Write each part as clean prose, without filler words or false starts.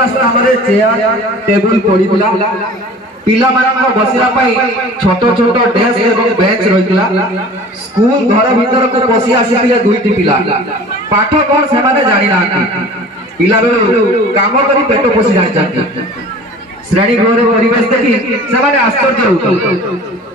हमरे chair table पड़ीला पिला मानक बसिला पई छोट छोट डेस्क एवं बेंच रहितला स्कूल घर भीतर को पसी आसीतिले दुईटी पिला पाठ कोन से माने जानि नांती पिला बेलु काम करी पेट पोसी जाय जाती श्रेणी गृह परिवेश देखि से माने आश्चर्य होतो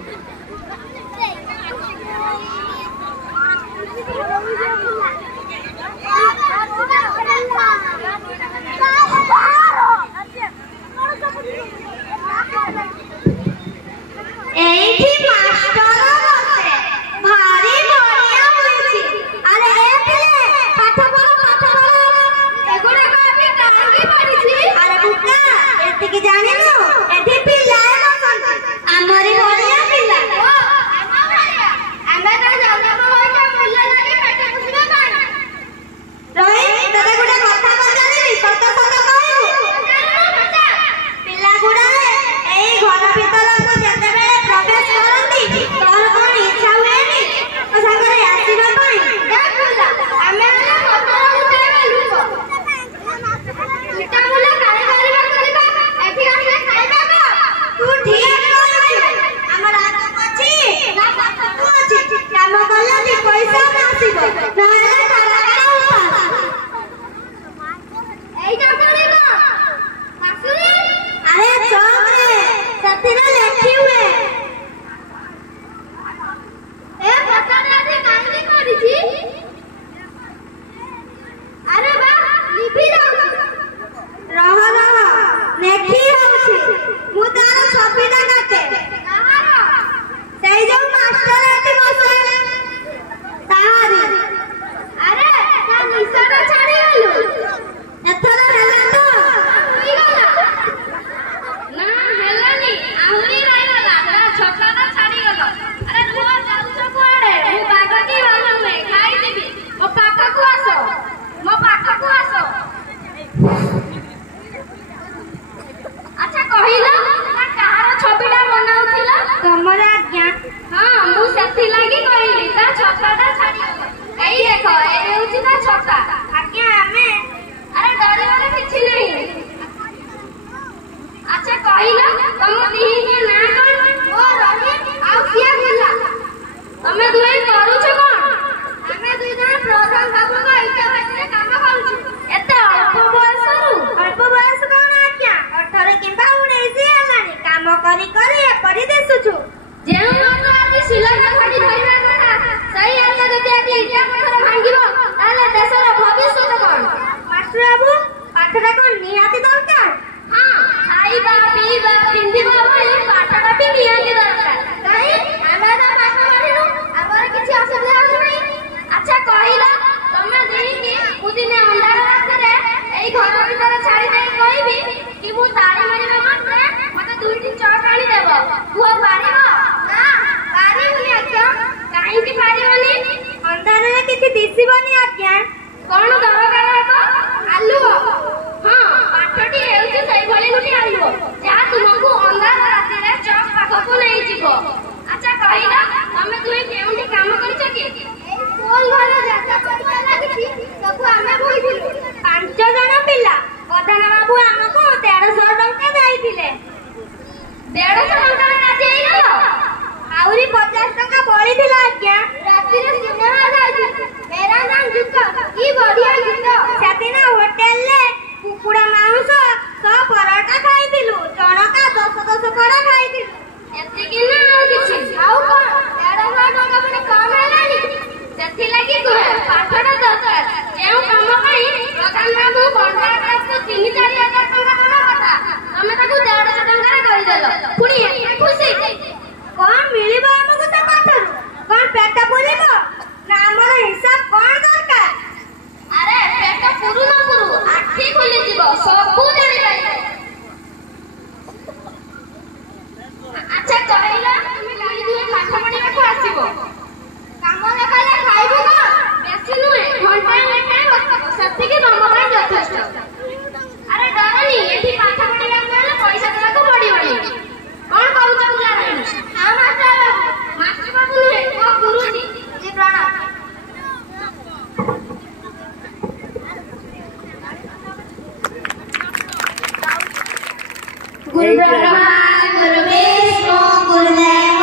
गुरु ब्रह्मा गुरु विष्णु गुरुदेव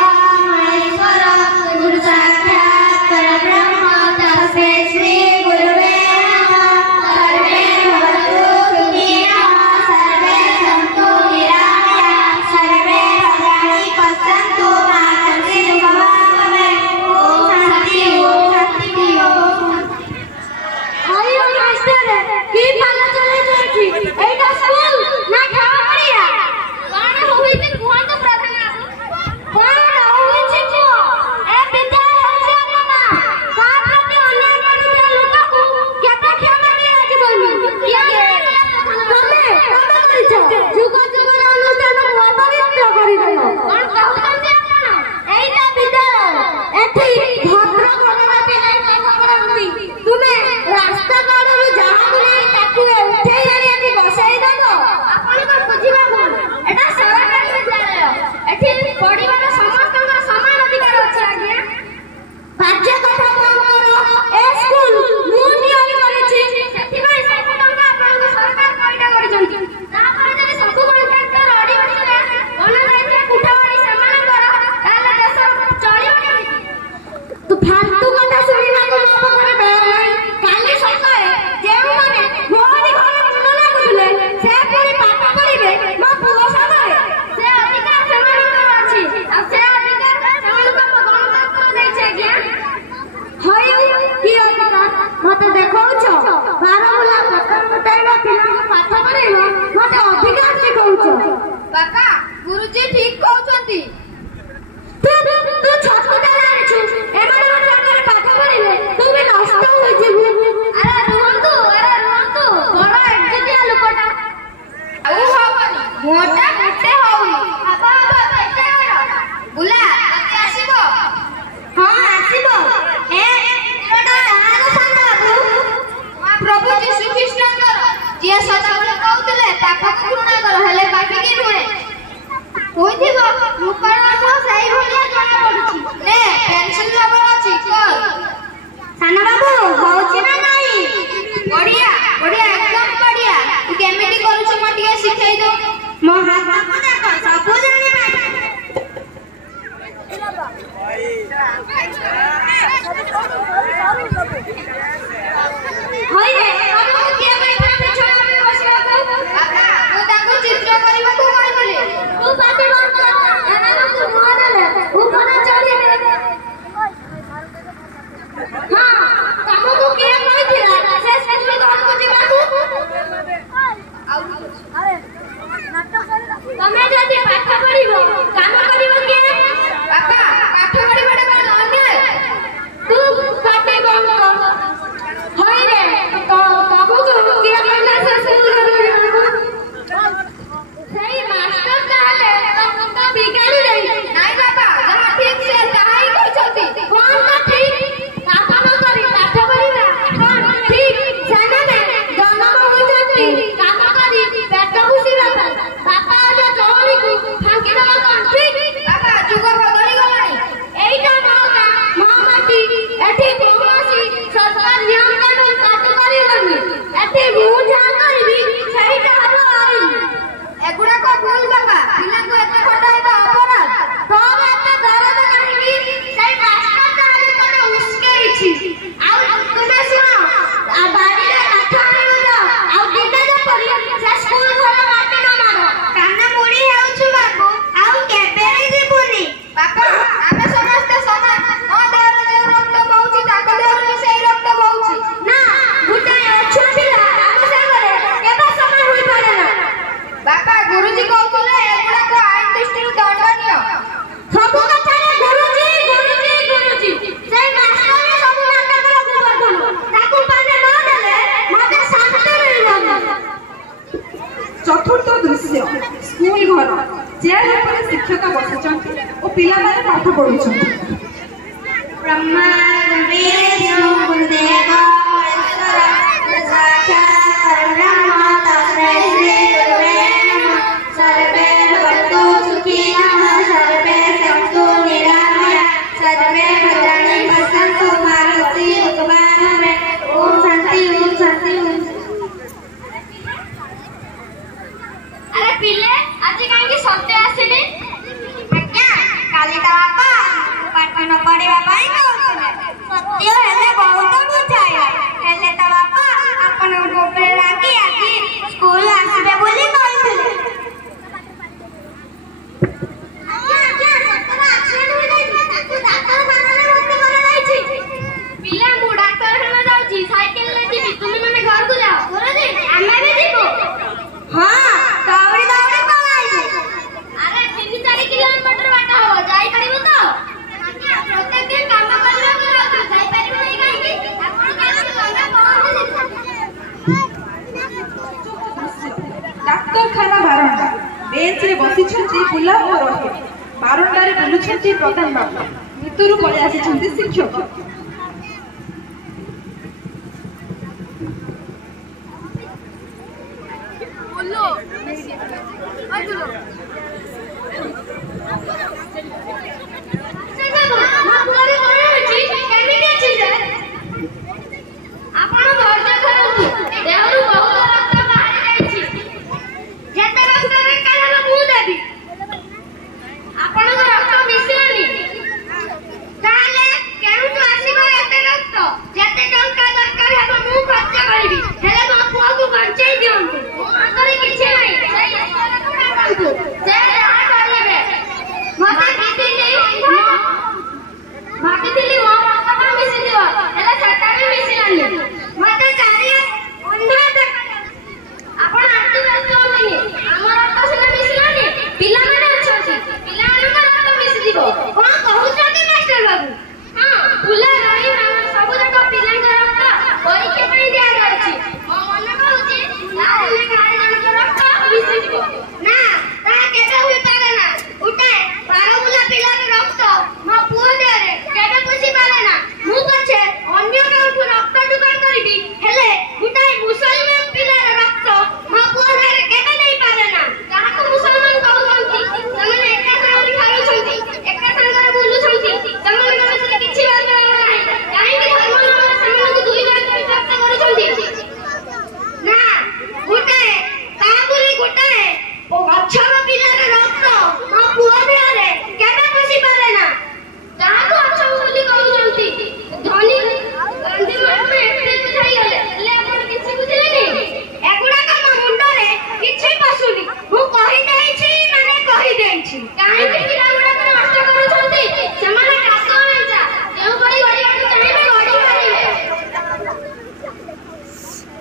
महेश्वर गुरु साक्षात् परब्रह्म तस्मै श्री गुरुवे नमः। सर्वे भवन्तु सुखिनः सर्वे सन्तु निरामयाः सर्वे भद्राणि पश्यन्तु मा कश्चित् दुःखभाग् भवेत्। ओम शान्ति ओम शान्ति ओम आयो मास्टर की पाला चले जाछि एटा स्कूल ना खावा पड़िया कोन होइते कोन तो प्रधान कोन होइছে को ए विद्यालय होছে ना का प्रति अन्याय करूते लोकको केते क्षमा दिया जीवन किया तमे करिछ जुग जुगर अनुष्ठान अपवित्र करि देलो कोन कहउछन्ती आपण एटा विद्यालय एठी भद्र गणराती नै पाठ करନ୍ତି तुमे रास्ता काडरू जाहा बोले ताकू उठेई आनी एठी बसाई दबो आपण को बुझिबा कोन एटा सरकारी विद्यालय एठी पढिबार समस्तଙ୍କର समान अधिकार ଅଛି आज्ञा राज्य कथा बंद करो ए स्कूल मु नियम करिछि सेति भाई सब टंका आपण सरकार पैदा करिसंती तापर जदि सब कॉन्ट्राक्टर अडी बसिले कोन राइते कुठावाडी समान करो ताले देश चलिबो तू फालतू कथा सुनिना को पकड़े बेलाई काली सकाळे जेउ माने मोहनी घरे मन लागुले से पुरी पाठ पढिबे मो पुओ सामने से अधिकार सेमानकर अछि आ से अधिकार सेमानकर गणतंत्र दैछे ज्ञा होय की अधिकार मते देखौछ बारमुला प्रथम गोटाइबा पिलाको पाठ पढिबो मते अधिकार देखौछ काका गुरुजी ठीक कहउछंती तू छोटटा जानिछु एमाने मते करे पाठ पढिले तू भी नष्ट होई जेबु अरे रुहंतु बड़ एकजटिया लोकटा आउ हवनी मोटा मोटे होउनी बाबा एते बड़ बुला कते आसीबो हां आसीबो ए एटा आगो साना बाबू प्रभु यीशु ख्रीष्टଙ୍କର जे सदाबले कहउतले ताको पूर्ण कर हेले बाकी की नुहे होइथिबो मुकर नाम सही भलिया जणा पडुछि ने पेंसिल रबर अछि कल साना बाबू होउछि ना नाही बढ़िया बढ़िया एकदम बढ़िया तू केमिति करूछ मटिया सिखाई दो मो हाथ को देखो सब जाने होय रे हम के बैठा पिछड़ा में बसिबा को काका तू ताको चित्र करबा को कहले तू पाटी बंद कर एना तू मुआ देले ऊपर चढ़ी हां ताको के कहिथिला से स्कूल को जिबाकू अरे नाटक करे तमे जदी पाठ पढिबो काम करिवो के बाबा पाठ पढिबाटा कोन अन्याय तू पाटी बंद कर होय रे तो ताको के कहला से स्कूल सही मास्टर ताले तो बिगाड़ी जाई नाही बाबा जहा ठीक से ताई कहछती कोन तो ठीक काम करी पाठ पढिबा कोन ठीक जाने में जन्म होइछती काम करी पेट बुसिबा बापा जो जहरी को फांकी दबा कोन ठीक बाबा जुग बदली गलानी एइटा नौका महामाटी एठी कोमासी सरकार नियम कानून काट करिवनी एठी बुझा करबी सहीटा हलो आइन एगुडा को भूल बाबा पिला को एते खटाइबा अपराध तोर एते दरद काहीकि सेई मास्टर ताले कोन उस्केइछि आ तुमे सुनो आ बाड़ी रे काठ आनिबो जाओ आ दिदा जे पड़ी से स्कूल घर माटी न मारो काना मुड़ी हेउछु बाबू आ केबे रे जीबुनी बाबा आमे समस्त समान ओ देहर जे रक्त बहुछि ताको देहर सेई रक्त बहुछि ना गुटाय अछु पिला आमे सागरे केबे समान होई पारे ना बाबा गुरुजी कहउतले एगुडा को आइन दृष्टि दंडनीय सब कथा रे गुरुजी से मास्टर रे सब नाटक रो गोवर्धन ताकू पाने न देले मते शांत रहइबो चतुर्थ दृश्य स्कूल घर जे पर शिक्षक बसिचंती ओ पिला माने पाठ पढुछंती ब्रह्मा विष्णु गुरुदेव महेश्वर गुरु साक्षात् परब्रह्म तस्मै श्री गुरुवे नमः। सर्वे भवन्तु सुखिनः सर्वे सन्तु निरामयाः सर्वे भद्राणि पश्यन्तु मा कश्चित् दुःखभाग् भवेत्। ओम शान्ति ओम शान्ति ओम अरे ପିଲେ ଆଜି କାହିଁକି ସତେ ଆସିଲେ? ଆଜ୍ଞା କାଲି ତା ବାପା ପାଠ ନ ପଢିବା ପାଇଁ କହୁଥିଲେ। ସତ୍ୟ ହେଲେ ବହୁତ ବୁଝାଇଲା, ହେଲେ ତା ବାପା ଆପଣଙ୍କ ଉପରେ ରାଗି ଆଜି ସ୍କୁଲ ଆସିବେ ବୋଲି କହିଥିଲେ। ପିଲା ମୁଁ ଡାକ୍ତରଖାନା ଯାଉଛି, ସାଇକେଲରେ ଯିବି, ତୁମେ ମାନେ ଘରକୁ ଯାଅ। ଆମେ ବି ଯିବୁ। ହଁ ଦୌଡ଼ି ଦୌଡ଼ି ପଳାଇବୁ। ଆରେ 3-4 କିଲୋମିଟର ବାଟ ହବ, ଯାଇପାରିବୁ ତ? ପ୍ରତ୍ୟେକ ଦିନ କାମ କରିବାକୁ ଯାଉଛୁ, ଯାଇପାରିବୁ ନାହିଁ କାହିଁକି? ଆପଣ କେମିତି ଗଙ୍ଗା ପହଞ୍ଚିଯିବୁ? ଡାକ୍ତରଖାନା ବାରଣ୍ଡା ବେଞ୍ଚରେ ବସିଛନ୍ତି ପୁଲା ଓ ରହି, ବାରଣ୍ଡାରେ ବୁଲୁଛନ୍ତି ପ୍ରଧାନ ବାବୁ, ଭିତରୁ ପଳେଇ ଆସିଛନ୍ତି ଶିକ୍ଷକ।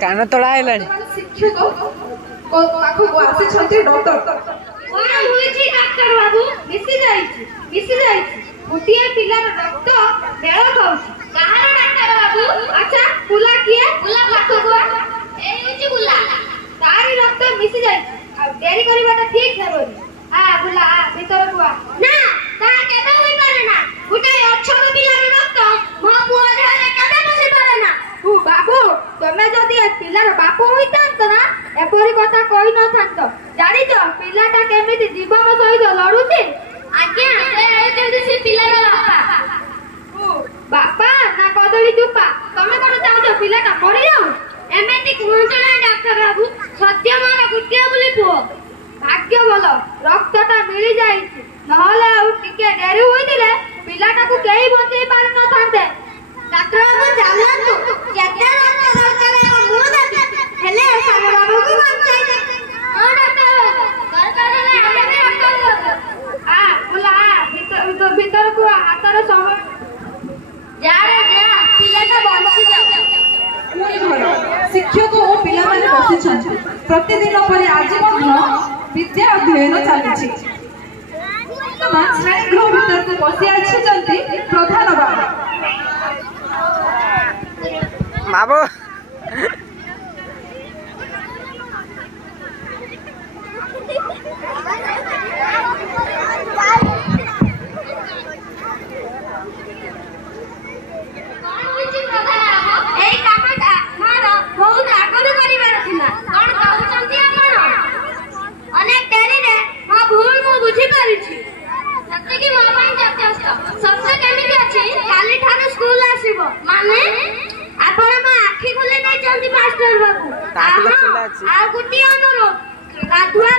କାନ ତଳା ହେଲାଣି। ଶିକ୍ଷକ ପାଖକୁ ଆସିଛନ୍ତି ଡକ୍ଟର। କଣ ହୋଇଛି ଡାକ୍ତର ବାବୁ? ମିଶି ଯାଇଛି। ଗୋଟିଏ ପିଲାର ରକ୍ତ ବେଳ ଖାଉଛି। କାହାର ଡାକ୍ତର ବାବୁ? ଆଚ୍ଛା ପୁଲା କିଏ? ପୁଲା ପାଖକୁ ଆ। ଏଇ ହେଉଛି ପୁଲା। ତାରି ରକ୍ତ ମିଶି ଯାଇଛି, ଆଉ ଡେରି କରିବାଟା ଠିକ ହେବନି। ପୁଲା ଭିତରକୁ ଆ। ନା ତାହା କେବେ ହୋଇପାରେ ନା। ଗୋଟେ ଅଛୋଟ ପିଲାର ରକ୍ତ ମୋ ପୁଅ ଦେହରେ କେବେ ବସିପାରେ ନା। ବାବୁ ତମେ ଯଦି ଏ ପିଲାର ବାପ ହୋଇଥାନ୍ତ ନା ଏପରି କଥା କହିନଥାନ୍ତ। ଜାଣିଛ ପିଲାଟା କେମିତି ଜୀବନ ସହିତ ଲଢୁଛି? ଆଜ୍ଞା ସେ ହେଉଛନ୍ତି ସେ ପିଲାର ବାପା। ବାପା ନା କଦଳୀ ଚୋପା? ତମେ କଣ ଚାହୁଁଛ ପିଲାଟା ମରିଯାଉ? ଏମିତି କୁହନ୍ତୁ ନାହିଁ ଡାକ୍ତର ବାବୁ, ସତ୍ୟ ମୋର ଗୋଟିଏ ବୋଲି ପୁଅ। ଭାଗ୍ୟ ଭଲ ରକ୍ତଟା ମିଳିଯାଇଛି, ନହେଲେ ଆଉ ଟିକେ ଡେରି ହୋଇଥିଲେ ପିଲାଟାକୁ କେହି ବଞ୍ଚେଇ ପାରିନଥାନ୍ତେ। ଡାକ୍ତର ବାବୁ ଚାଲନ୍ତୁ, ଯେତେ ରକ୍ତ ଦରକାର ମୁଁ ଦେବି, ହେଲେ ସାନ ବାବୁକୁ ବଞ୍ଚାଇ ଦେବି। ହଁ ଡାକ୍ତର ବାବୁ, ଦରକାର ହେଲେ ଆମେ ବି ରକ୍ତ ଦେବୁ। ଭିତରକୁ ହାତରେ ସମୟ ପିଲାଟା ବଞ୍ଚିଯାଉ। ଶିକ୍ଷକ ଓ ପିଲାମାନେ ବସିଛନ୍ତି। ପ୍ରତିଦିନ ପରି ଆଜି ମଧ୍ୟ ବିଦ୍ୟା ଅଧ୍ୟୟନ ଚାଲିଛି। ଶ୍ରେଣୀଗୃହ ଭିତରକୁ ବସି ଆସିଛନ୍ତି ପ୍ରଧାନ ବାବୁ। ଏଇ କାମଟା ମୋର ବହୁତ ଆଗରୁ କରିବାର ଥିଲା। କଣ କହୁଛନ୍ତି ଆପଣ? ଅନେକ ଡେରିରେ ମୋ ଭୁଲ ମୁଁ ବୁଝିପାରିଛି। ସେତିକି ମୋ ପାଇଁ ଯଥେଷ୍ଟ। ସତ୍ୟ କେମିତି ଅଛି? କାଲିଠାରୁ ସ୍କୁଲ ଆସିବ। ମାନେ ଆପଣ ମୋ ଆଖି ଖୋଲି ଦେଇଛନ୍ତି ମାଷ୍ଟର ବାବୁ। ଆଉ ଗୋଟିଏ ଅନୁରୋଧ, ଗାଧୁଆ